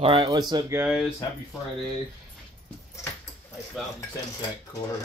Alright, what's up guys? Happy Friday. I found the tentec cord.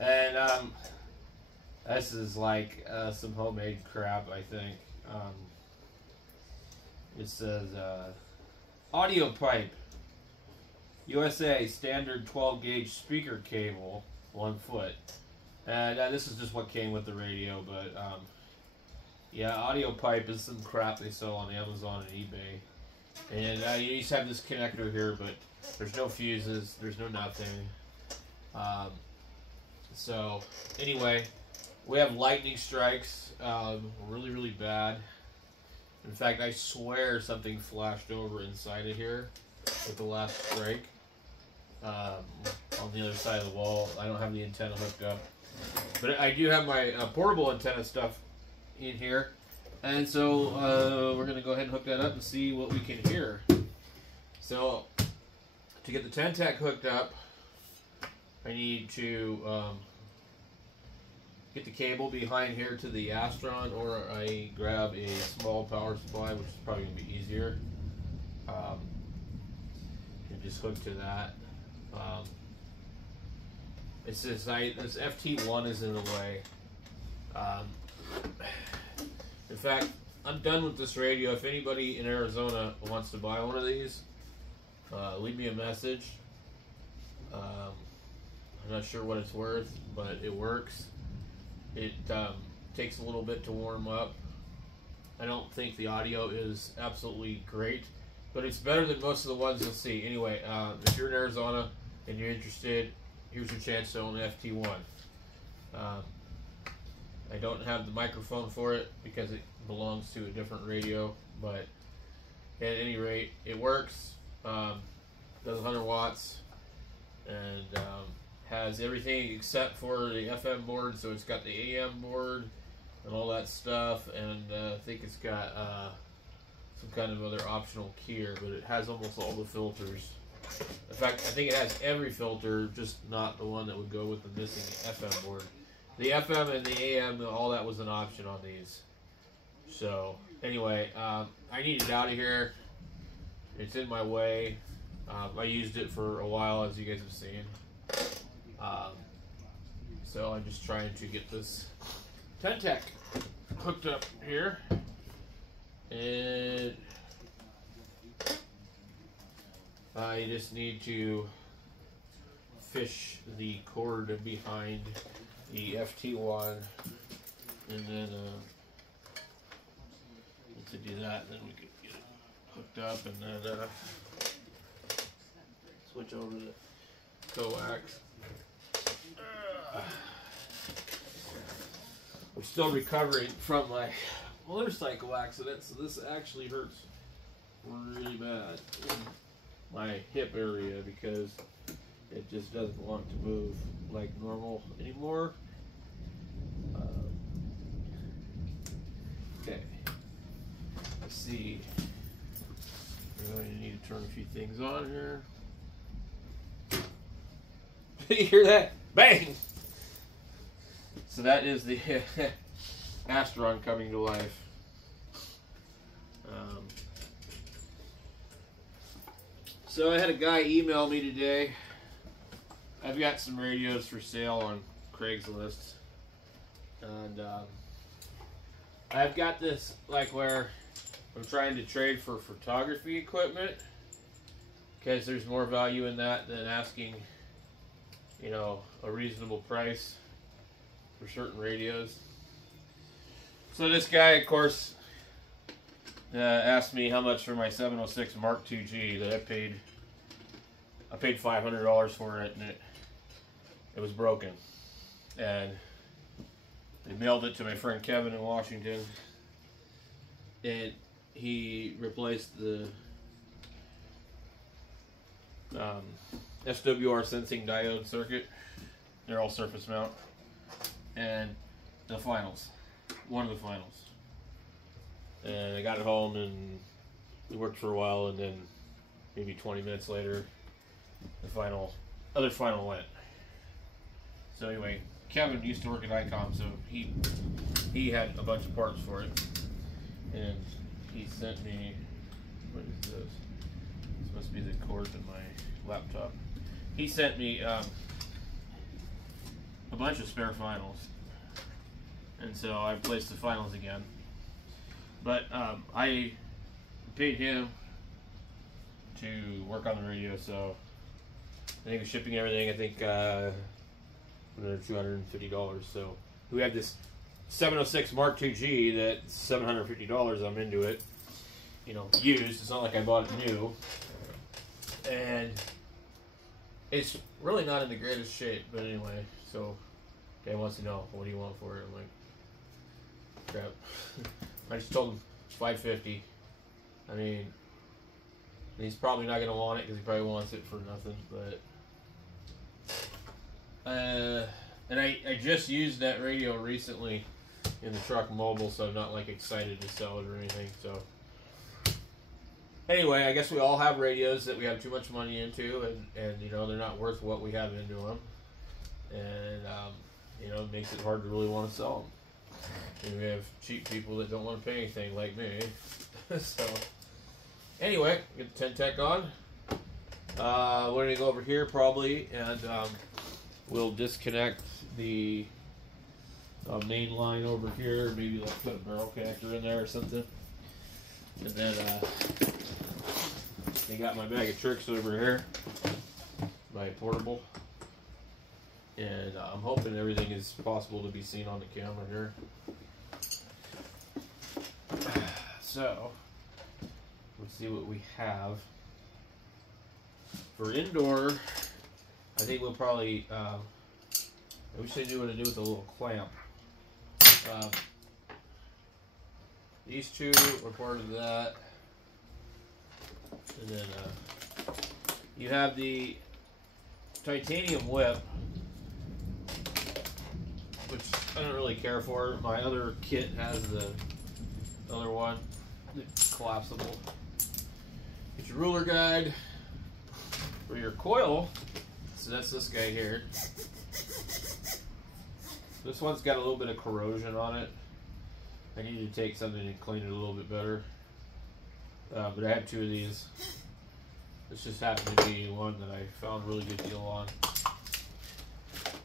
And this is like some homemade crap, I think. It says audio pipe USA standard 12 gauge speaker cable, 1 foot. And this is just what came with the radio, but yeah, audio pipe is some crap they sell on Amazon and eBay. And you just have this connector here, but there's no fuses, there's no nothing. So anyway, we have lightning strikes, really, really bad. In fact, I swear something flashed over inside of here with the last strike. On the other side of the wall. I don't have the antenna hooked up, but I do have my portable antenna stuff in here, and so we're gonna go ahead and hook that up and see what we can hear. So to get the tentec hooked up, I need to get the cable behind here to the Astron, or I grab a small power supply, which is probably gonna be easier, and just hook to that. It's this FT1 is in the way. In fact, I'm done with this radio. If anybody in Arizona wants to buy one of these, leave me a message. I'm not sure what it's worth, but it works. It takes a little bit to warm up. I don't think the audio is absolutely great, but it's better than most of the ones you'll see. Anyway, if you're in Arizona and you're interested, here's your chance to own an FT1. I don't have the microphone for it because it belongs to a different radio, but at any rate, it works. Does 100 watts and has everything except for the FM board, so it's got the AM board and all that stuff, and I think it's got some kind of other optional keyer, but it has almost all the filters. In fact, I think it has every filter, just not the one that would go with the missing FM board. The FM and the AM, all that was an option on these. So anyway, I need it out of here. It's in my way. I used it for a while, as you guys have seen. So I'm just trying to get this tentec hooked up here. And I just need to fish the cord behind the FT1, and then to do that, then we can get it hooked up, and then switch over to the coax. I'm still recovering from my motorcycle accident, so this actually hurts really bad in my hip area because it just doesn't want to move like normal anymore. Okay, let's see. We're going to need to turn a few things on here. You hear that? Bang! So that is the Astron coming to life. So I had a guy email me today. I've got some radios for sale on Craigslist, and I've got this like where I'm trying to trade for photography equipment because there's more value in that than asking, you know, a reasonable price for certain radios. So this guy, of course, asked me how much for my 706 Mark IIG that I paid. I paid $500 for it, and it was broken. And they mailed it to my friend Kevin in Washington, and he replaced the SWR sensing diode circuit. They're all surface mount, and the finals, one of the finals. And I got it home, and it worked for a while, and then maybe 20 minutes later, the other final went. So anyway, Kevin used to work at ICOM, so he had a bunch of parts for it, and he he sent me, what is this? This must be the cord in my laptop. He sent me a bunch of spare finals, and so I placed the finals again. But I paid him to work on the radio, so I think the shipping and everything, I think another $250. So we have this 706 Mark II-G that's $750. I'm into it, you know, used. It's not like I bought it new, and it's really not in the greatest shape. But anyway, so guy wants to know, what do you want for it? I'm like, crap. I just told him $550. I mean, he's probably not gonna want it because he probably wants it for nothing. But and I just used that radio recently in the truck mobile, so I'm not like excited to sell it or anything. So anyway, I guess we all have radios that we have too much money into, and you know, they're not worth what we have into them, and you know, it makes it hard to really want to sell them. And we have cheap people that don't want to pay anything, like me. So anyway, get the tentec on. We're gonna go over here probably, and we'll disconnect the main line over here. Maybe like put a barrel connector in there or something. And then I got my bag of tricks over here, my portable. And I'm hoping everything is possible to be seen on the camera here. So, let's see what we have. For indoor, I think we'll probably, I wish I knew what to do with the little clamp. These two are part of that. And then you have the titanium whip, which I don't really care for. My other kit has the other one, it's collapsible. Get your ruler guide for your coil. So that's this guy here. This one's got a little bit of corrosion on it. I need to take something and clean it a little bit better. But I have two of these. This just happened to be one that I found a really good deal on.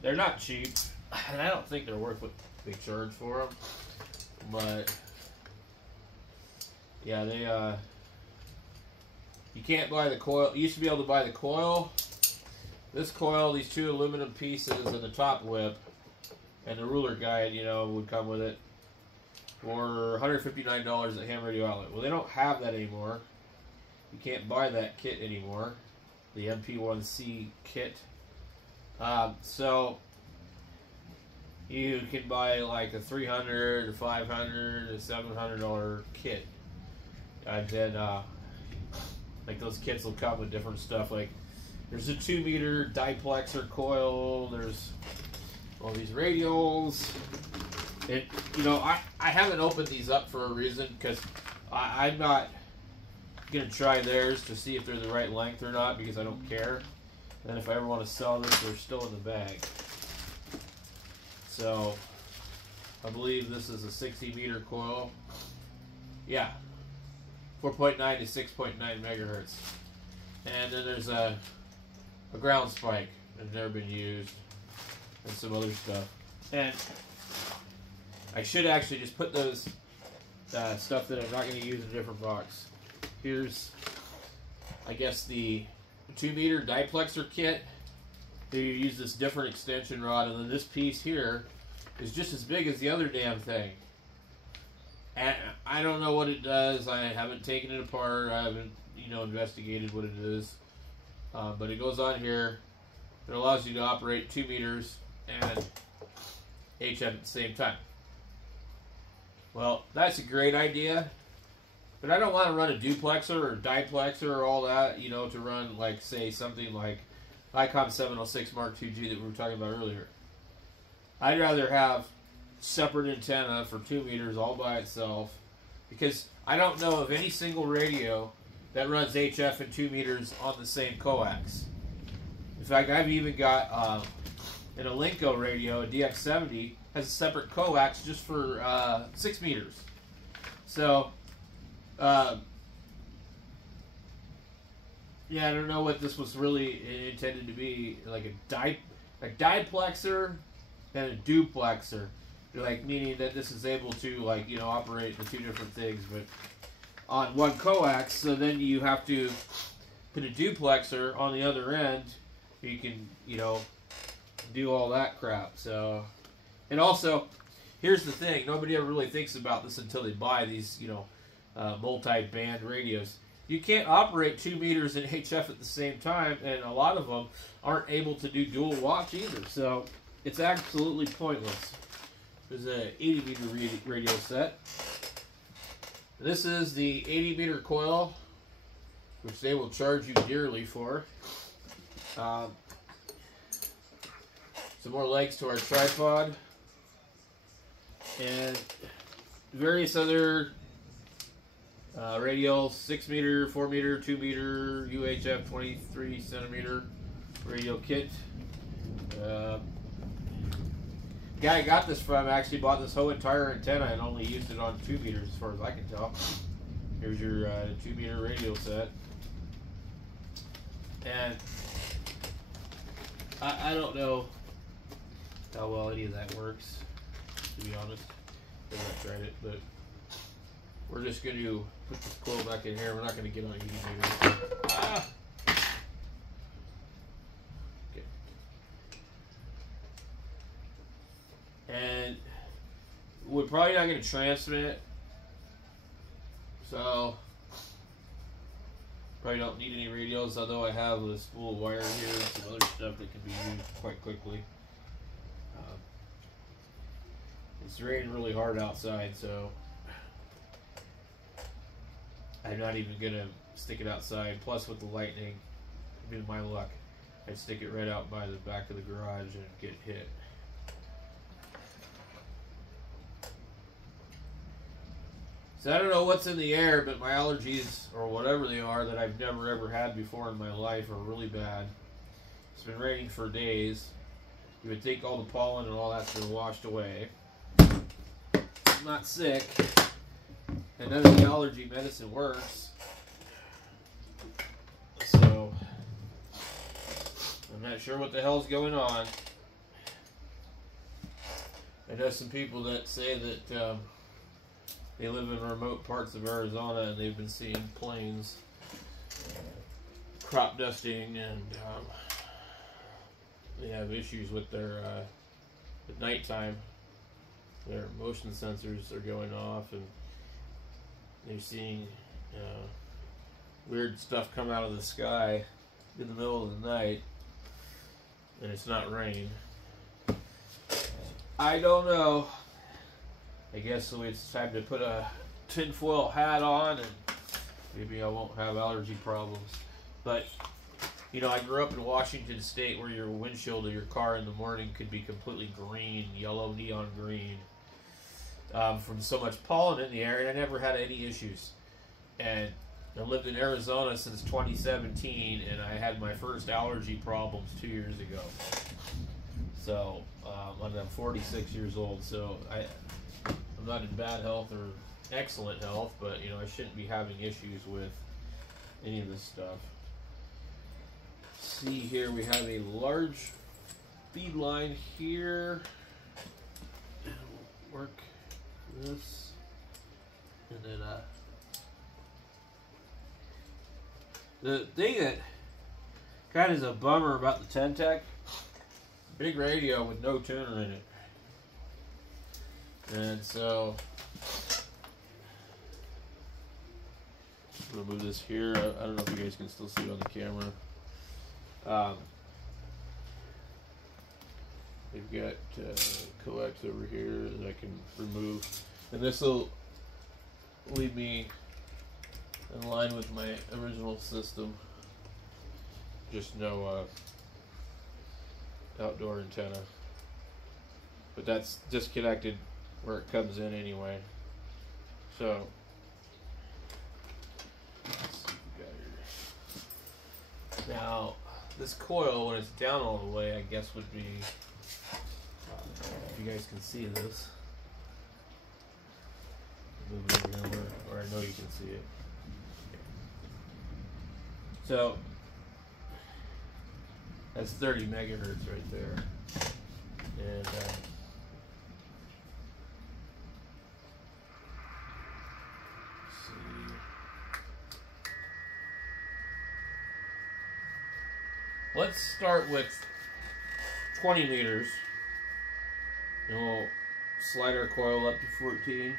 They're not cheap, and I don't think they're worth what they charge for them. But yeah, they you can't buy the coil. You used to be able to buy the coil, this coil, these two aluminum pieces, and the top whip, and the ruler guide, you know, would come with it for $159 at Ham Radio Outlet. Well, they don't have that anymore. You can't buy that kit anymore, the MP1C kit. So you can buy like a $300, a $500, a $700 kit, and then like those kits will come with different stuff. Like there's a 2-meter diplexer coil. There's all these radials. And you know, I haven't opened these up for a reason, because I'm not gonna try theirs to see if they're the right length or not, because I don't care. And if I ever want to sell this, they're still in the bag. So I believe this is a 60-meter coil. Yeah, 4.9 to 6.9 megahertz. And then there's a ground spike that's never been used, and some other stuff. And I should actually just put those stuff that I'm not going to use in a different box. Here's, I guess, the 2-meter diplexer kit. You use this different extension rod, and then this piece here is just as big as the other damn thing. And I don't know what it does. I haven't taken it apart. I haven't, you know, investigated what it is. But it goes on here. It allows you to operate 2 meters and HF at the same time. Well, that's a great idea, but I don't want to run a duplexer or diplexer or all that, you know, to run, like, say, something like ICOM 706 Mark II-G that we were talking about earlier. I'd rather have separate antenna for 2 meters all by itself, because I don't know of any single radio that runs HF and 2 meters on the same coax. In fact, I've even got an Alinco radio, a DX70, has a separate coax just for 6 meters. So Yeah, I don't know what this was really intended to be. Like a diplexer and a duplexer. Like, meaning that this is able to, like, you know, operate the two different things, but on one coax. So then you have to put a duplexer on the other end. You can, you know, do all that crap. So, and also, here's the thing: nobody ever really thinks about this until they buy these, you know, multi-band radios. You can't operate 2 meters in HF at the same time, and a lot of them aren't able to do dual watch either. So it's absolutely pointless. There's a 80 meter radio set. This is the 80 meter coil, which they will charge you dearly for. Some more legs to our tripod, and various other radials: 6 meter, 4 meter, 2 meter, UHF 23 centimeter radio kit. Guy I got this from actually bought this whole entire antenna and only used it on 2 meters, as far as I can tell. Here's your 2 meter radio set. And I don't know how well any of that works, to be honest. I haven't tried it, but we're just going to put this coil back in here. We're not going to get on 80 meters. Ah! Okay. And we're probably not going to transmit, so probably don't need any radios, although I have a spool of wire here and some other stuff that can be used quite quickly. It's raining really hard outside, so I'm not even going to stick it outside. Plus, with the lightning, it'd be my luck, I'd stick it right out by the back of the garage and get hit. So I don't know what's in the air, but my allergies, or whatever they are, that I've never ever had before in my life, are really bad. It's been raining for days. You would think all the pollen and all that's been washed away. I'm not sick, and none of the allergy medicine works. So I'm not sure what the hell's going on. I know some people that say that they live in remote parts of Arizona and they've been seeing planes crop dusting, and they have issues with their at nighttime. Their motion sensors are going off, and they're seeing weird stuff come out of the sky in the middle of the night, and it's not rain. I don't know. I guess so it's time to put a tinfoil hat on, and maybe I won't have allergy problems. But, you know, I grew up in Washington State, where your windshield of your car in the morning could be completely green, yellow neon green, from so much pollen in the air, and I never had any issues. And I lived in Arizona since 2017, and I had my first allergy problems 2 years ago. So, and I'm 46 years old, so I'm not in bad health or excellent health, but, you know, I shouldn't be having issues with any of this stuff. See here, we have a large feed line here. And we'll work this, and then the thing that kind of is a bummer about the Tentec, big radio with no tuner in it. And so I'm gonna move this here. I don't know if you guys can still see it on the camera. They've got coax over here that I can remove, and this will leave me in line with my original system. Just no outdoor antenna, but that's disconnected where it comes in anyway. So let's see what we got here. Now this coil, when it's down all the way, I guess would be, if you guys can see this, move it over here where I know you can see it. So that's 30 megahertz right there. And let's start with 20 meters, and we'll slide our coil up to 14.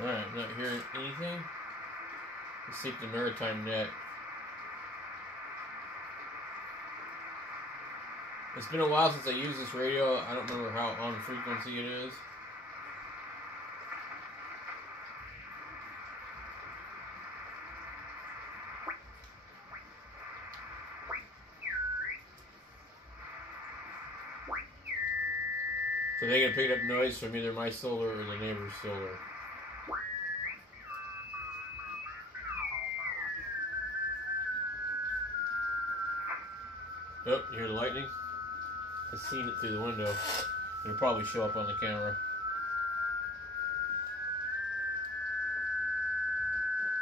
Alright, I'm not hearing anything. Let's take the maritime net. It's been a while since I used this radio. I don't remember how on frequency it is. So they can pick up noise from either my solar or the neighbor's solar. Oh, you hear the lightning? I've seen it through the window. It'll probably show up on the camera.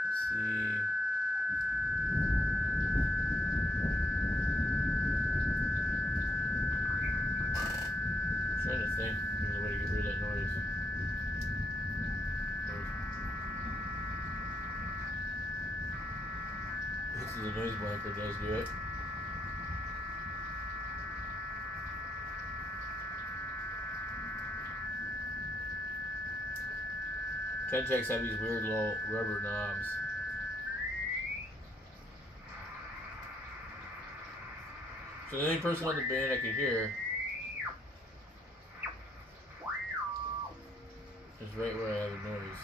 Let's see. I'm trying to think. There's a way to get rid of that noise. The noise blanker does do it. Tentecs have these weird little rubber knobs. So the only person on the band I could hear is right where I have a noise.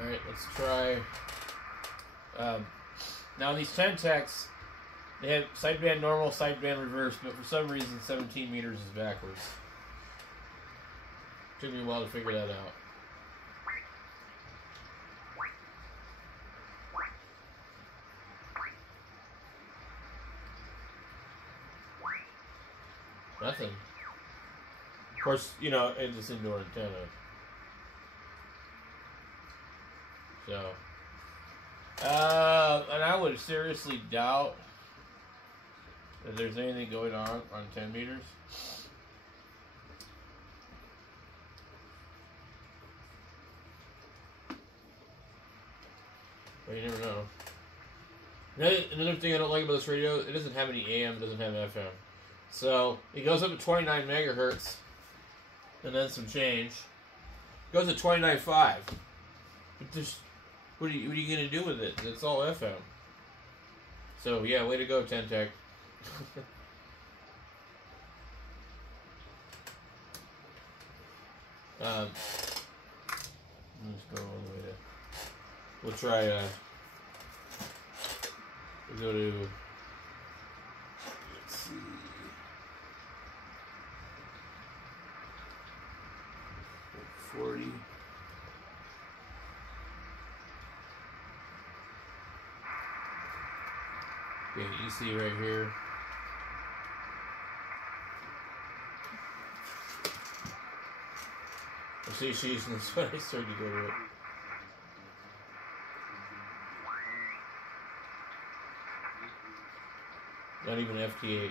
Alright, let's try. Now these tentecs, they have sideband normal, sideband reverse, but for some reason 17 meters is backwards. Took me a while to figure that out. Nothing. Of course, you know, it's this indoor antenna. So, and I would seriously doubt that there's anything going on 10 meters. But you never know. Another thing I don't like about this radio, it doesn't have any AM, it doesn't have FM. So, it goes up to 29 megahertz, and then some change. It goes to 29.5. But there's, what are you going to do with it? It's all FM. So, yeah, way to go, Tentec. Let's go all the way to... We'll try, we'll go to... Let's see... 40... Okay, you see right here. I see she's using this when I started to go to it. Not even FT8.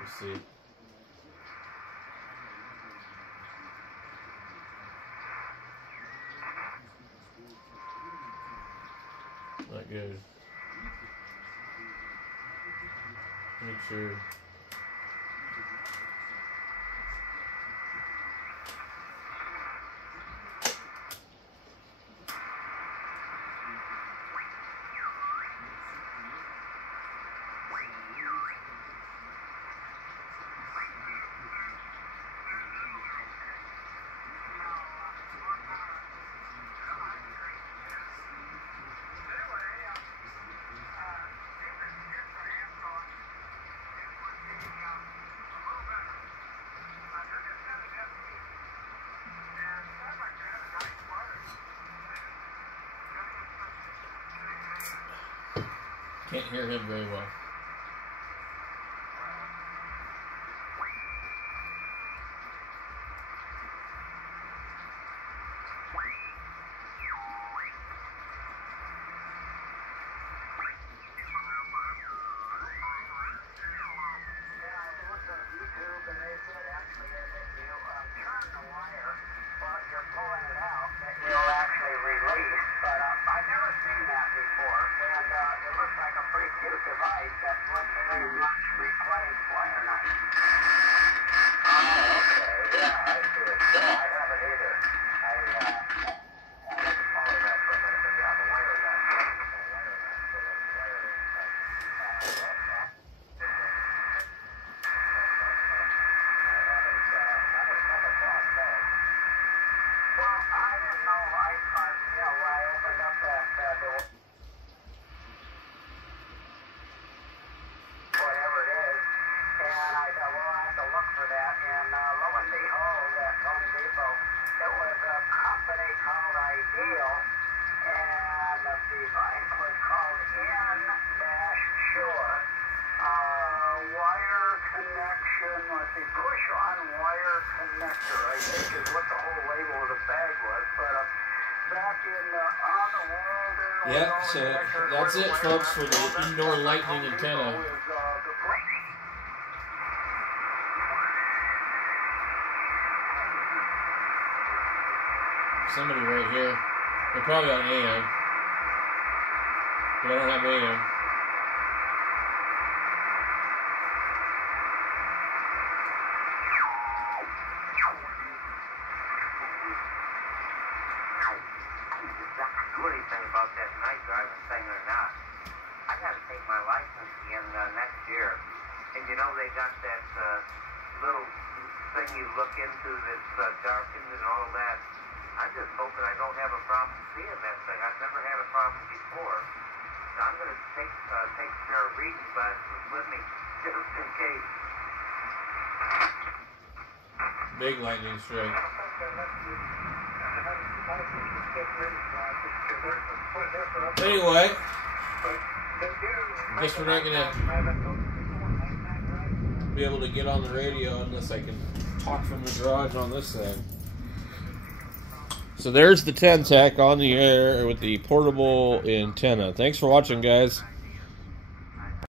Let's see. Not good. Make sure. Can't hear him very well. Yeah, so that's it, folks, for the indoor lightning antenna. Somebody right here. They're probably on AM, but I don't have AM. Do anything about that night driving thing or not. I got to take my license again next year. And you know they got that little thing you look into that's darkened and all that. I'm just hoping I don't have a problem seeing that thing. I've never had a problem before. So I'm going to take a pair of reading glasses with me just in case. Big lightning strike. Anyway, I guess we're not going to be able to get on the radio unless I can talk from the garage on this thing. So there's the tentec on the air with the portable antenna. Thanks for watching, guys.